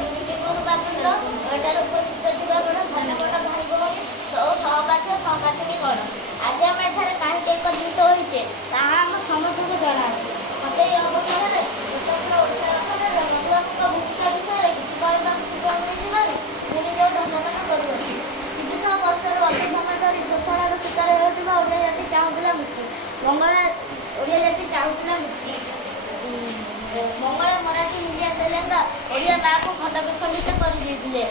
ଗୁରୁଜୀ ଗୁରୁମାବୃନ୍ଦ ଏଠାରେ ଉପସ୍ଥିତ ଥିବା ମୋର ସାନ ବଡ଼ ଭାଇ ଭଉଣୀ ଓ ସହପାଠୀ ସହପାଠିନୀଗଣ, ଆଜି ଆମେ ଏଠାରେ କାହିଁକି ଏକତ୍ରିତ ହୋଇଛେ ତାହା ଆମ ସମସ୍ତଙ୍କୁ ଜଣାଅଛି। ମୋତେ ଏହି ଅବସରରେ ସ୍ୱତନ୍ତ୍ର ଓଡ଼ିଶା ରତ୍ନରେ ମଧୁବାବୁଙ୍କ ଭୂମିକା ବିଷୟରେ କିଛି କହିବାକୁ ସୁଯୋଗ ମିଳିଥିବାରୁ ମୁଁ ନିଜକୁ ଧନ୍ୟବାଦ କରୁଅଛି। 300 ବର୍ଷରୁ ଅଧିକ ସମୟ ଧରି ଶୋଷଣର ଶିକାର ହେଉଥିବା ଓଡ଼ିଆ ଜାତି ଚାହୁଁଥିଲା ମୁକ୍ତି। ଓଡ଼ିଆ ଜାତି ଚାହୁଁଥିଲା ମୁକ୍ତି। ମଙ୍ଗଳ, ମରାଠୀ, ହିନ୍ଦୀ, ତେଲେଙ୍ଗା ଓଡ଼ିଆ ମାଆକୁ ଖଣ୍ଡ ବିଖଣ୍ଡିତ କରିଦେଇଥିଲେ।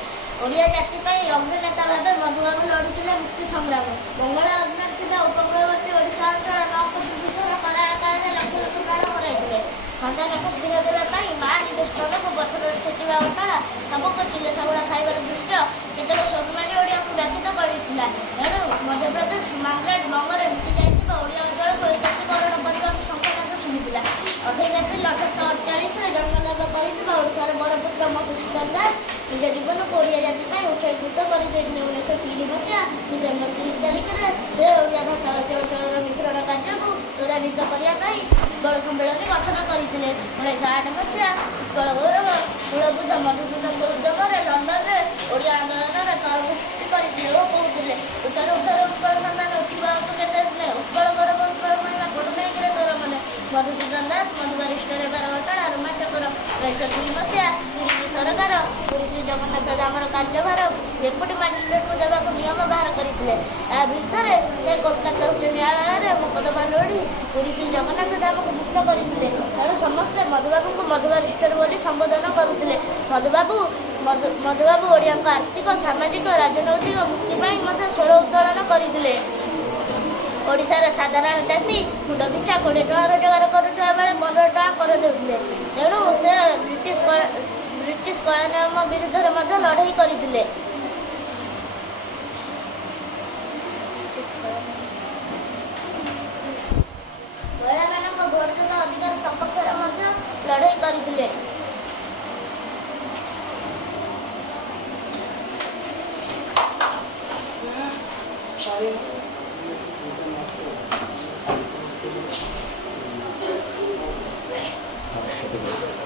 ଓଡ଼ିଆ ଜାତି ପାଇଁ ଅଗ୍ରନେତା ଭାବେ ମଧୁବାବୁ ଲଢ଼ିଥିଲେ ମୁକ୍ତି ସଂଗ୍ରାମ। ବଙ୍ଗଳ ଅଧୀନରେ ଥିବା ଉପକୂଳବର୍ତ୍ତୀ ଓଡ଼ିଶା ଅଞ୍ଚଳ 9 କୋଟି ଥର କରାକାରରେ ଲକ୍ଷ ଲକ୍ଷ ପ୍ରାଣ ହରାଇଥିଲେ। ସନ୍ତାନକୁ କ୍ଷୀର ଦେବା ପାଇଁ ମା ନିଜ ସ୍ତନକୁ ପଥରରେ ଛେଚିବା ଘଟଣା, ସବୁକୁ ଚିଲେ ଶାଗୁଣା ଖାଇବାର ଦୃଶ୍ୟ କେତେକ ସ୍ୱାଭିମାନୀ ଓଡ଼ିଆଙ୍କୁ ବ୍ୟଥିତ କରିଥିଲା। ଏଣୁ ମଧ୍ୟପ୍ରଦେଶ, ମାଣ୍ଡ୍ରାଟ, ବଙ୍ଗରେ ମିଶି ଯାଇଥିବା ଓଡ଼ିଆ ଅଞ୍ଚଳକୁ ଏକତ୍ରୀକରଣ କରିବାକୁ ସଂଖ୍ୟାନାଦ ଶୁଣିଥିଲା। 28 ଏପ୍ରିଲ 1848ରେ ଜନ୍ମଲାଭ କରିଥିବା ଓଡ଼ିଶାର ବରପୁତ୍ର ମଧୁସୂଦନ ଦାସ ନିଜ ଜୀବନକୁ ଓଡ଼ିଆ ଜାତି ପାଇଁ ଉତ୍ସର୍ଗୀକୃତ କରିଦେଇଥିଲେ। 1903 ମସିହା ଡିସେମ୍ବର 30 ତାରିଖରେ ସେ ଓଡ଼ିଆ ଭାଷାଭାଷୀ ଅଞ୍ଚଳର ମିଶ୍ରଣ କାର୍ଯ୍ୟକୁ ତ୍ୱରାନ୍ୱିତ କରିବା ପାଇଁ ଉତ୍କଳ ସମ୍ମିଳନୀ ଗଠନ କରିଥିଲେ। 1908 ମସିହା ଉତ୍କଳ ଗୌରବ କୁଳବୁଦ୍ଧ ମଧୁସୂଦନଙ୍କ ଉଦ୍ୟମରେ ଲଣ୍ଡନରେ ଓଡ଼ିଆ ଆନ୍ଦୋଳନର ତରଙ୍ଗ ସୃଷ୍ଟି କରିଥିଲେ ଓ କହୁଥିଲେ, ଉତ୍ତର ଉତ୍ତର ଉତ୍କଳ ସନ୍ତାନ ଉଠିବା ଆଉ କେତେ ଦିନେ, ଉତ୍କଳ ଗୌରବ ଉତ୍କଳ ମହିମା ପଟ୍ଟନାୟକରେ ତୋର ମନେ। ମଧୁସୂଦନ ଦାସ ମଧୁବାରିଷ୍ଟର ହେବାର ଘଟଣା ରୋମାଞ୍ଚକର। 1902 ମସିହା ବ୍ରିଟିଶ ସରକାର ପୁରୀ ଶ୍ରୀ ଜଗନ୍ନାଥ ଧାମର କାର୍ଯ୍ୟଭାର ଡେପୁଟି ମାଜିଷ୍ଟ୍ରେଟଙ୍କୁ ଦେବାକୁ ନିୟମ ବାହାର କରିଥିଲେ। ଏହା ବିରୁଦ୍ଧରେ ସେ କୋଲକାତା ଉଚ୍ଚ ନ୍ୟାୟାଳୟରେ ମୋକଦ୍ଦମା ଲଢ଼ି ପୁରୀ ଶ୍ରୀ ଜଗନ୍ନାଥ ଧାମକୁ ମୁକ୍ତ କରିଥିଲେ। ତେଣୁ ସମସ୍ତେ ମଧୁବାବୁଙ୍କୁ ମଧୁବାରିଷ୍ଟର ବୋଲି ସମ୍ବୋଧନ କରୁଥିଲେ। ମଧୁବାବୁ ଓଡ଼ିଆଙ୍କ ଆର୍ଥିକ, ସାମାଜିକ, ରାଜନୈତିକ ମୁକ୍ତି ପାଇଁ ମଧ୍ୟ ସ୍ୱର ଉତ୍ତୋଳନ କରିଥିଲେ। ଓଡ଼ିଶାର ସାଧାରଣ ଚାଷୀ ମୁଣ୍ଡ ପିଛା 20 ଟଙ୍କା ରୋଜଗାର କରୁଥିବା ବେଳେ 15 ଟଙ୍କା କର ଦେଉଥିଲେ। ତେଣୁ ସେ ବ୍ରିଟିଶ କଳା ନିୟମ ବିରୁଦ୍ଧରେ ମଧ୍ୟ ଲଢ଼େଇ କରିଥିଲେ। ମହିଳାମାନଙ୍କ ଭୋଟ ଦେବା ଅଧିକାର ସପକ୍ଷରେ ମଧ୍ୟ ଲଢ଼େଇ କରିଥିଲେ। Gracias.